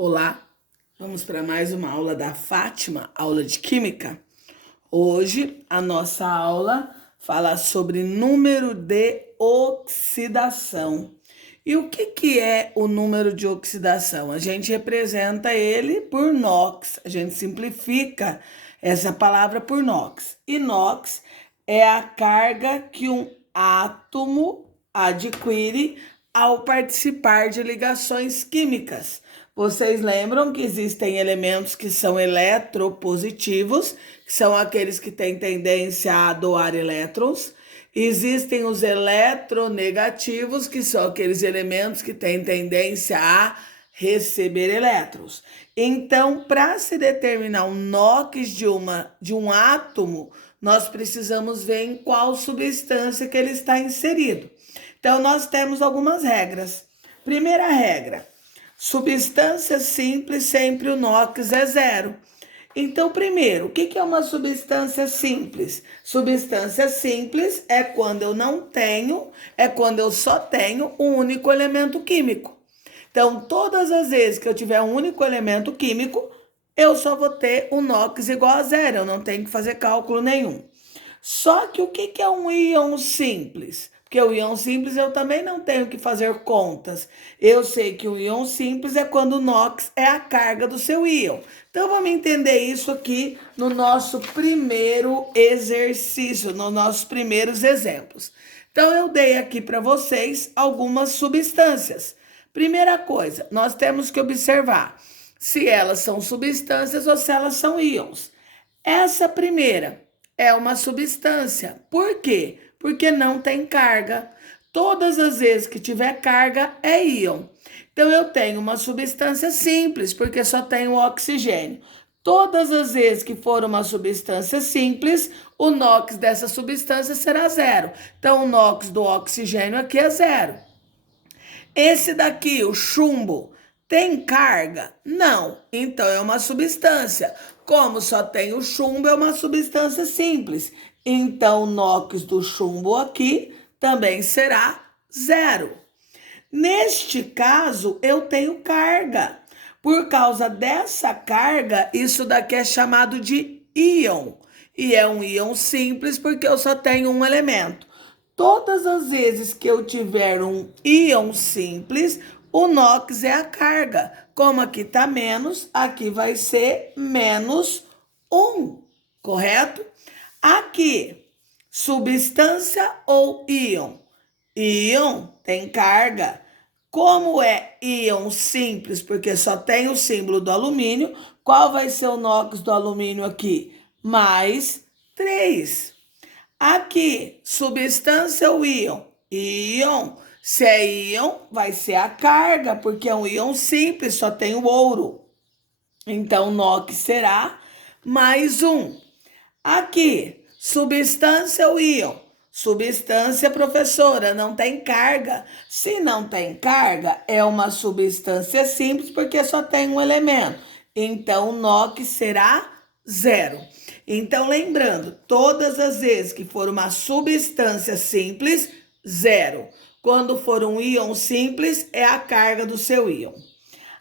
Olá, vamos para mais uma aula da Fátima, aula de Química. Hoje a nossa aula fala sobre número de oxidação. E o que é o número de oxidação? A gente representa ele por NOx, a gente simplifica essa palavra por NOx. E NOx é a carga que um átomo adquire ao participar de ligações químicas. Vocês lembram que existem elementos que são eletropositivos, que são aqueles que têm tendência a doar elétrons. Existem os eletronegativos, que são aqueles elementos que têm tendência a receber elétrons. Então, para se determinar o NOx de um átomo, nós precisamos ver em qual substância que ele está inserido. Então, nós temos algumas regras. Primeira regra: substância simples, sempre o NOx é zero. Então, primeiro, o que é uma substância simples? Substância simples é quando eu só tenho um único elemento químico. Então, todas as vezes que eu tiver um único elemento químico, eu só vou ter o NOx igual a zero, eu não tenho que fazer cálculo nenhum. Só que o que é um íon simples? Porque o íon simples eu também não tenho que fazer contas. Eu sei que o íon simples é quando o NOx é a carga do seu íon. Então vamos entender isso aqui no nosso primeiro exercício, nos nossos primeiros exemplos. Então eu dei aqui para vocês algumas substâncias. Primeira coisa, nós temos que observar se elas são substâncias ou se elas são íons. Essa primeira é uma substância. Por quê? Porque não tem carga. Todas as vezes que tiver carga é íon. Então eu tenho uma substância simples, porque só tem o oxigênio. Todas as vezes que for uma substância simples, o NOx dessa substância será zero. Então o NOx do oxigênio aqui é zero. Esse daqui, o chumbo, tem carga? Não. Então é uma substância. Como só tem o chumbo, é uma substância simples. Então o NOx do chumbo aqui também será zero. Neste caso, eu tenho carga. Por causa dessa carga, isso daqui é chamado de íon. E é um íon simples porque eu só tenho um elemento. Todas as vezes que eu tiver um íon simples, o NOx é a carga. Como aqui está menos, aqui vai ser menos 1, correto? Aqui, substância ou íon? Íon tem carga. Como é íon simples, porque só tem o símbolo do alumínio, qual vai ser o NOx do alumínio aqui? Mais 3. Aqui, substância ou íon? Íon. Se é íon, vai ser a carga, porque é um íon simples, só tem o ouro. Então, NOx será mais 1. Aqui, substância ou íon? Substância, professora, não tem carga. Se não tem carga, é uma substância simples, porque só tem um elemento. Então, o NOx será zero. Então, lembrando, todas as vezes que for uma substância simples, zero. Quando for um íon simples, é a carga do seu íon.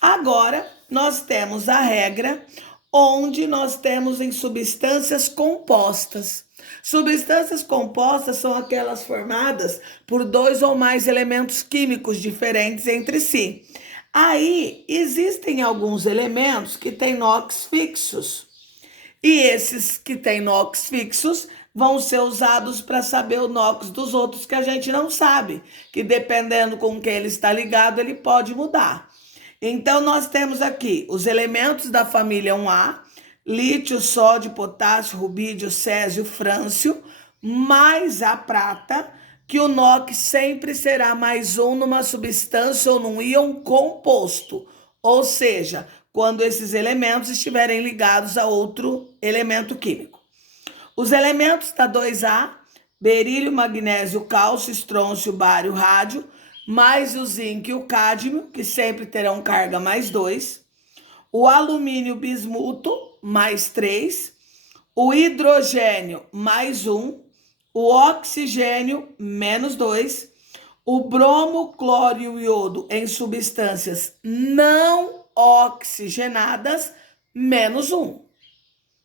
Agora, nós temos a regra onde nós temos em substâncias compostas. Substâncias compostas são aquelas formadas por 2 ou mais elementos químicos diferentes entre si. Aí, existem alguns elementos que têm NOx fixos. E esses que têm NOx fixos vão ser usados para saber o NOx dos outros que a gente não sabe, que dependendo com quem ele está ligado, ele pode mudar. Então, nós temos aqui os elementos da família 1A, lítio, sódio, potássio, rubídio, césio, frâncio, mais a prata, que o NOx sempre será mais 1 numa substância ou num íon composto, ou seja, quando esses elementos estiverem ligados a outro elemento químico. Os elementos da 2A, berílio, magnésio, cálcio, estrôncio, bário, rádio, mais o zinco e o cádmio, que sempre terão carga mais 2. O alumínio bismuto, mais 3. O hidrogênio, mais 1. O oxigênio, menos 2. O bromo, cloro e o iodo em substâncias não oxigenadas, menos 1.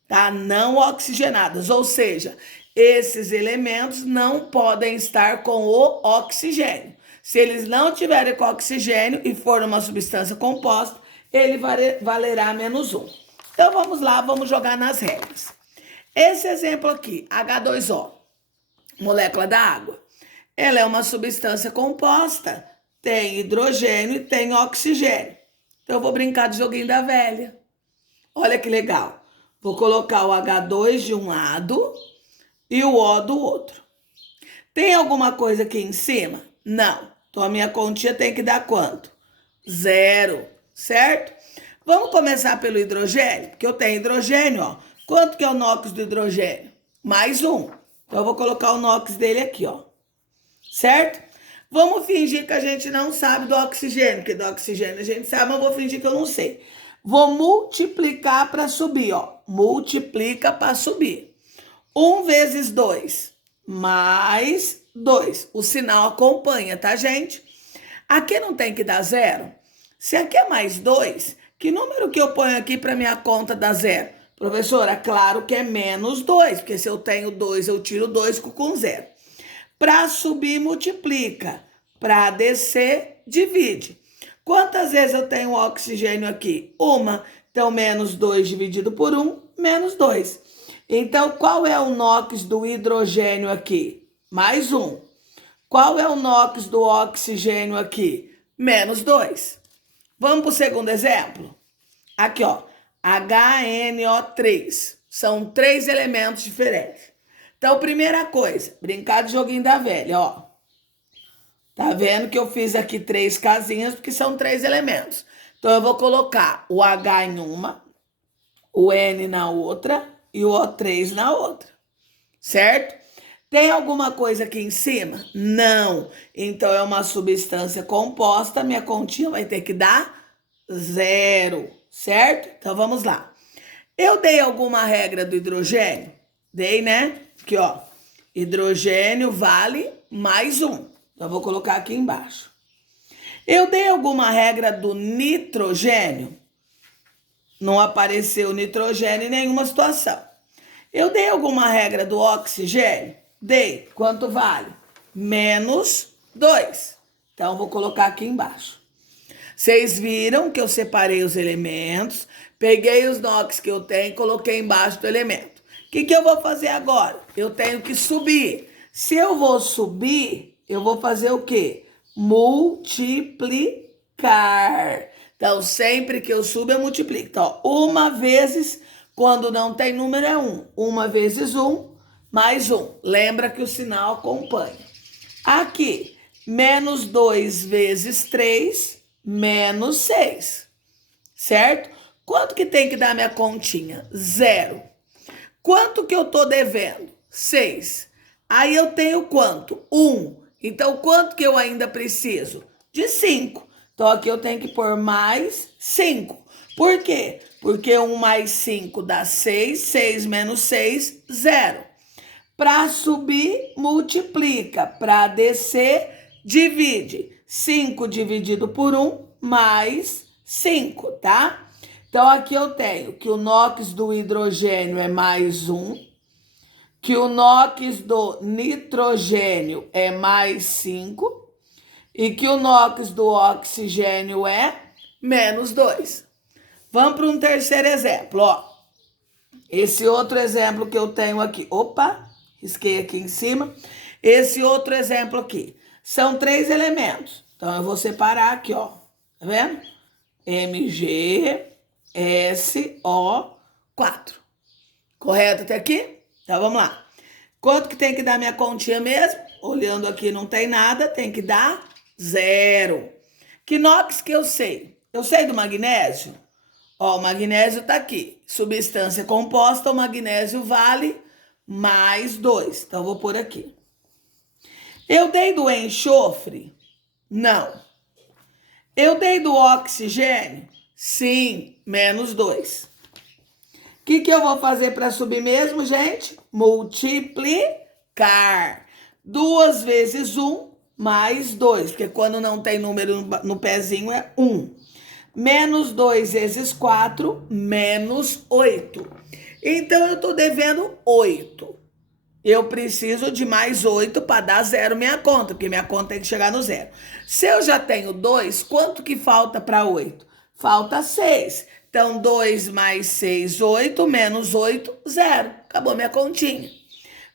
Tá? Não oxigenadas, ou seja, esses elementos não podem estar com o oxigênio. Se eles não tiverem com oxigênio e for uma substância composta, ele valerá menos 1. Então, vamos lá, vamos jogar nas regras. Esse exemplo aqui, H2O, molécula da água, ela é uma substância composta, tem hidrogênio e tem oxigênio. Então, eu vou brincar de joguinho da velha. Olha que legal. Vou colocar o H2 de um lado e o O do outro. Tem alguma coisa aqui em cima? Não. Então, a minha continha tem que dar quanto? 0, certo? Vamos começar pelo hidrogênio, porque eu tenho hidrogênio, ó. Quanto que é o NOx do hidrogênio? Mais 1. Então, eu vou colocar o NOx dele aqui, ó. Certo? Vamos fingir que a gente não sabe do oxigênio, porque do oxigênio a gente sabe, mas eu vou fingir que eu não sei. Vou multiplicar para subir, ó. Multiplica para subir. 1 vezes 2, mais 2. O sinal acompanha, tá, gente? Aqui não tem que dar 0? Se aqui é mais 2, que número que eu ponho aqui para minha conta dar 0? Professora, claro que é menos 2, porque se eu tenho 2, eu tiro 2 com 0. Para subir, multiplica. Para descer, divide. Quantas vezes eu tenho oxigênio aqui? 1. Então, menos 2 dividido por 1, menos 2. Então, qual é o NOx do hidrogênio aqui? Mais 1. Qual é o NOx do oxigênio aqui? Menos 2. Vamos para o segundo exemplo? Aqui, ó. HNO3. São 3 elementos diferentes. Então, primeira coisa, brincar de joguinho da velha, ó. Tá vendo que eu fiz aqui 3 casinhas, porque são 3 elementos. Então, eu vou colocar o H em uma, o N na outra e o O3 na outra. Certo? Tem alguma coisa aqui em cima? Não. Então, é uma substância composta, minha continha vai ter que dar 0. Certo? Então, vamos lá. Eu dei alguma regra do hidrogênio? Dei, né? Aqui, ó. Hidrogênio vale mais 1. Então, eu vou colocar aqui embaixo. Eu dei alguma regra do nitrogênio? Não apareceu nitrogênio em nenhuma situação. Eu dei alguma regra do oxigênio? Dei. Quanto vale? Menos 2. Então, eu vou colocar aqui embaixo. Vocês viram que eu separei os elementos, peguei os NOx que eu tenho e coloquei embaixo do elemento. O que eu vou fazer agora? Eu tenho que subir. Se eu vou subir, eu vou fazer o quê? Multiplicar. Então, sempre que eu subo, eu multiplico. Então, 1 vezes, quando não tem número, é 1. 1 vezes 1, mais 1. Lembra que o sinal acompanha. Aqui, menos 2 vezes 3, menos 6. Certo? Quanto que tem que dar minha continha? 0. Quanto que eu tô devendo? 6. Aí eu tenho quanto? 1. Então, quanto que eu ainda preciso? De 5. Então, aqui eu tenho que pôr mais 5. Por quê? Porque 1 mais 5 dá 6. 6 menos 6, 0. Para subir, multiplica. Para descer, divide. 5 dividido por 1, mais 5, tá? Então, aqui eu tenho que o NOx do hidrogênio é mais 1, que o NOx do nitrogênio é mais 5 e que o NOx do oxigênio é menos 2. Vamos para um terceiro exemplo, ó. Esse outro exemplo que eu tenho aqui, opa, risquei aqui em cima. Esse outro exemplo aqui, são 3 elementos. Então, eu vou separar aqui, ó, tá vendo? MgSO4. Correto até aqui? Então, vamos lá. Quanto que tem que dar minha continha mesmo? Olhando aqui, não tem nada, tem que dar 0. Que NOx que eu sei? Eu sei do magnésio? Ó, o magnésio tá aqui. Substância composta, o magnésio vale mais 2. Então, eu vou pôr aqui. Eu dei do enxofre? Não. Eu dei do oxigênio? Sim, menos 2. O que eu vou fazer para subir mesmo, gente? Multiplicar. 2 vezes 1 mais 2, porque quando não tem número no pezinho é 1. Menos 2 vezes 4, menos 8. Então, eu estou devendo 8. Eu preciso de mais 8 para dar zero minha conta, porque minha conta tem que chegar no zero. Se eu já tenho 2, quanto que falta para 8? Falta 6. Então, 2 mais 6, 8, menos 8, 0. Acabou minha continha.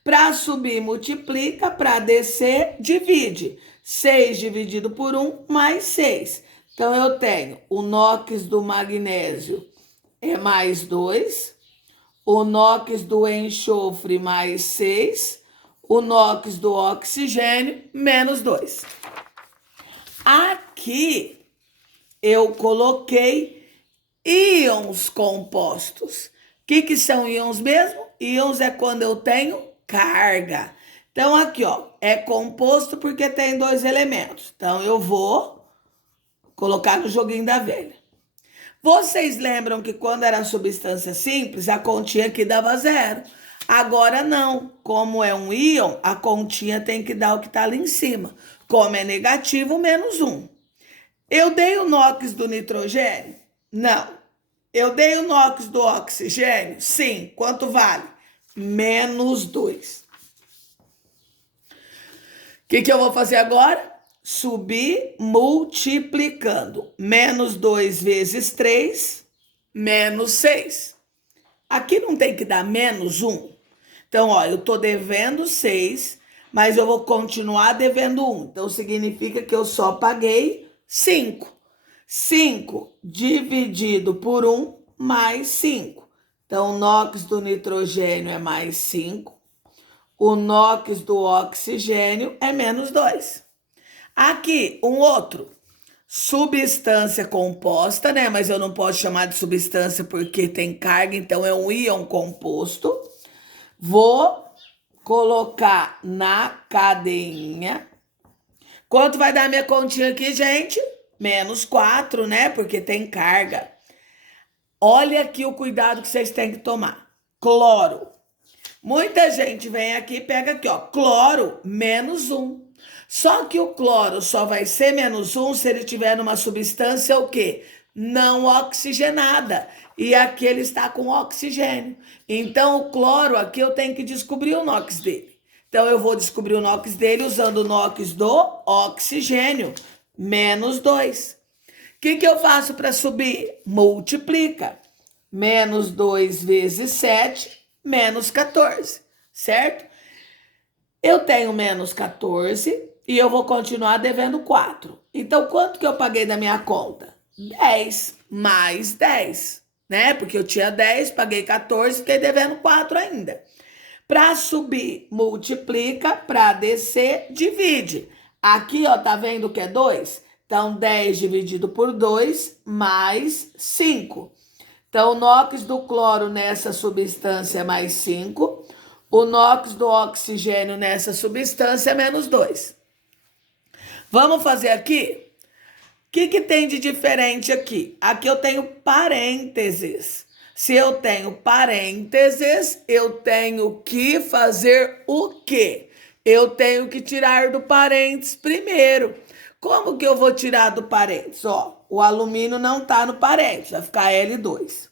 Para subir, multiplica. Para descer, divide. 6 dividido por 1, mais 6. Então, eu tenho o NOx do magnésio é mais 2. O NOx do enxofre mais 6. O NOx do oxigênio menos 2. Aqui eu coloquei íons compostos. O que são íons mesmo? Íons é quando eu tenho carga. Então, aqui, ó, é composto porque tem 2 elementos. Então, eu vou colocar no joguinho da velha. Vocês lembram que quando era substância simples, a continha aqui dava 0. Agora não. Como é um íon, a continha tem que dar o que está ali em cima. Como é negativo, menos 1. Eu dei o NOx do nitrogênio? Não. Eu dei o NOx do oxigênio? Sim. Quanto vale? Menos 2. O que eu vou fazer agora? Subir multiplicando. Menos 2 vezes 3, menos 6. Aqui não tem que dar menos 1. Então, ó, eu tô devendo 6, mas eu vou continuar devendo 1. Então, significa que eu só paguei 5. 5 dividido por 1, mais 5. Então, o NOx do nitrogênio é mais 5. O NOx do oxigênio é menos 2. Aqui, um outro. Substância composta, né? Mas eu não posso chamar de substância porque tem carga, então é um íon composto. Vou colocar na cadeinha. Quanto vai dar minha continha aqui, gente? Menos 4, né? Porque tem carga. Olha aqui o cuidado que vocês têm que tomar. Cloro. Muita gente vem aqui e pega aqui, ó. Cloro, menos 1. Só que o cloro só vai ser menos 1 se ele tiver numa substância o quê? Não oxigenada. E aqui ele está com oxigênio. Então, o cloro aqui eu tenho que descobrir o NOx dele. Então, eu vou descobrir o NOx dele usando o NOx do oxigênio. Menos 2. O que eu faço para subir? Multiplica. Menos 2 vezes 7, menos 14. Certo? Eu tenho menos 14 e eu vou continuar devendo 4. Então, quanto que eu paguei da minha conta? 10 mais 10, né? Porque eu tinha 10, paguei 14, fiquei devendo 4 ainda. Para subir, multiplica. Para descer, divide. Aqui, ó, tá vendo que é 2? Então, 10 dividido por 2, mais 5. Então, o NOx do cloro nessa substância é mais 5. O NOx do oxigênio nessa substância é menos 2. Vamos fazer aqui? O que tem de diferente aqui? Aqui eu tenho parênteses. Se eu tenho parênteses, eu tenho que fazer o quê? Eu tenho que tirar do parênteses primeiro. Como que eu vou tirar do parênteses? Ó, o alumínio não está no parênteses, vai ficar L2.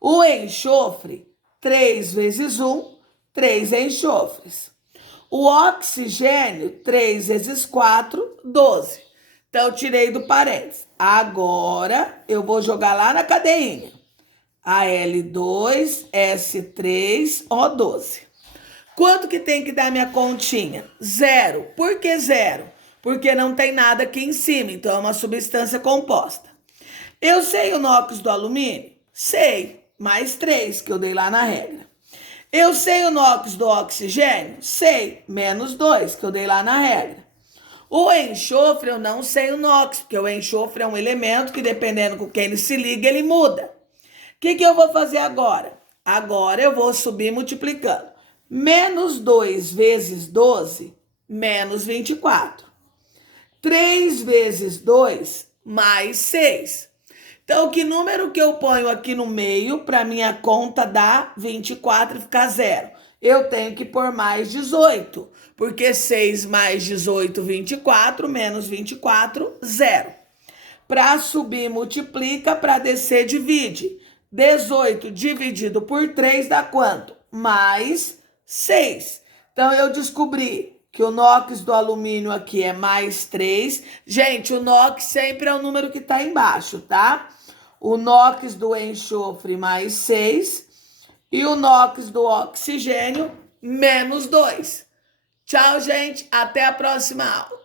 O enxofre, 3 vezes 1, 3 enxofres. O oxigênio, 3 vezes 4, 12. Então, eu tirei do parênteses. Agora, eu vou jogar lá na cadeinha. AL2, S3, O12. Quanto que tem que dar minha continha? 0. Por que 0? Porque não tem nada aqui em cima, então é uma substância composta. Eu sei o NOx do alumínio? Sei, mais 3, que eu dei lá na regra. Eu sei o NOx do oxigênio? Sei, menos 2, que eu dei lá na regra. O enxofre, eu não sei o NOx, porque o enxofre é um elemento que, dependendo com quem ele se liga, ele muda. O que eu vou fazer agora? Agora eu vou subir multiplicando. Menos 2 vezes 12, menos 24. 3 vezes 2, mais 6. Então, que número que eu ponho aqui no meio para minha conta dar 24 e ficar 0? Eu tenho que pôr mais 18, porque 6 mais 18, 24, menos 24, 0. Para subir, multiplica. Para descer, divide. 18 dividido por 3 dá quanto? Mais 6. Então, eu descobri que o NOx do alumínio aqui é mais 3. Gente, o NOx sempre é o número que está embaixo, tá? O NOx do enxofre mais 6 e o NOx do oxigênio menos 2. Tchau, gente. Até a próxima aula.